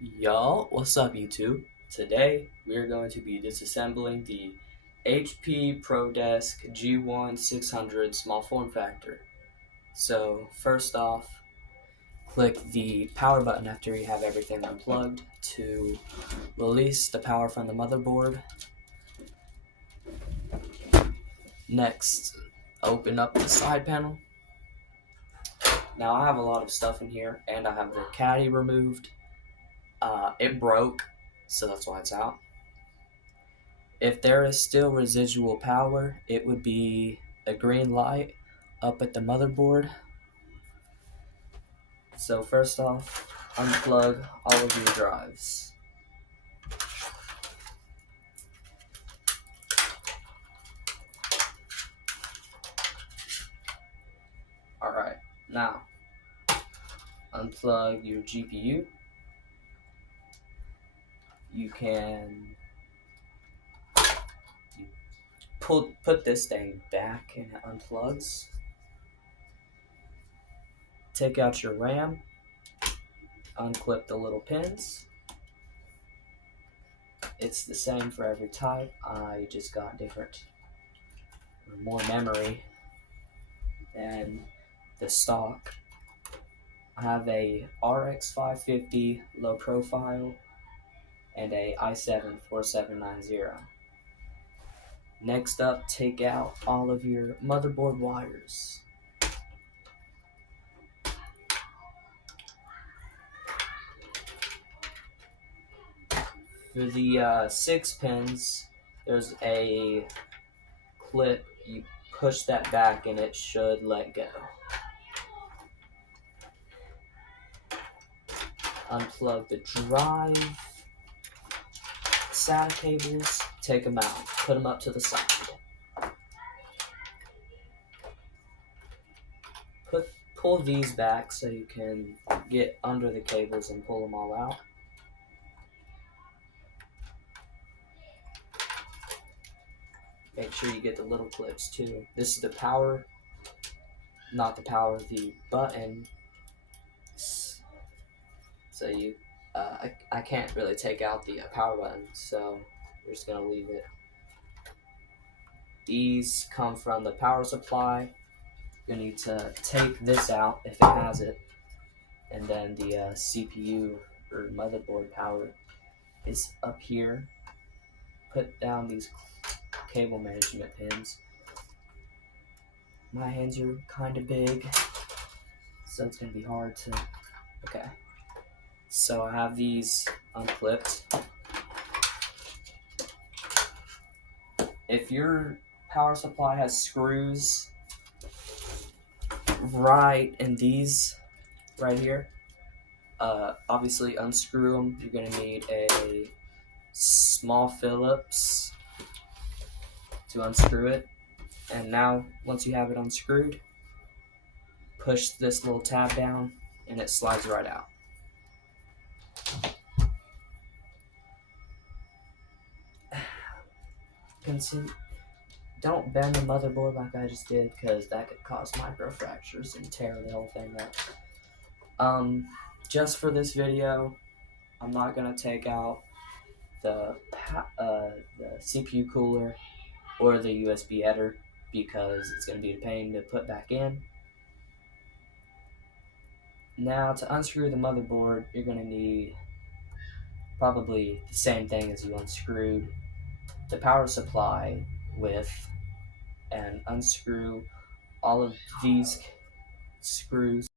Y'all, what's up YouTube? Today we're going to be disassembling the HP Prodesk G1 600 small form factor. So first off, click the power button after you have everything unplugged to release the power from the motherboard. Next, open up the side panel. Now I have a lot of stuff in here and I have the caddy removed. It broke, so that's why it's out. If there is still residual power, it would be a green light up at the motherboard. So first off, unplug all of your drives. Alright, now unplug your GPU. You can put this thing back and it unplugs. Take out your RAM, unclip the little pins. It's the same for every type. I just got more memory than the stock. I have a RX 550 low profile and a i7 4790. Next up, take out all of your motherboard wires. For the 6 pins, there's a clip. You push that back and it should let go. Unplug the drive, SATA cables, take them out, put them up to the side. Pull these back so you can get under the cables and pull them all out. Make sure you get the little clips too. This is the power, not the power, the button. So I can't really take out the power button, so we're just gonna leave it. These come from the power supply. You need to take this out if it has it, and then the CPU or motherboard power is up here. Put down these cable management pins. My hands are kind of big, so it's gonna be hard to. Okay, so I have these unclipped. If your power supply has screws right in these right here, obviously unscrew them. You're gonna need a small Phillips to unscrew it. And now once you have it unscrewed, push this little tab down and it slides right out. Don't bend the motherboard like I just did, because that could cause microfractures and tear the whole thing up. Just for this video, I'm not gonna take out the CPU cooler or the USB header because it's gonna be a pain to put back in. Now to unscrew the motherboard, you're gonna need probably the same thing as you unscrewed the power supply with, and unscrew all of these screws.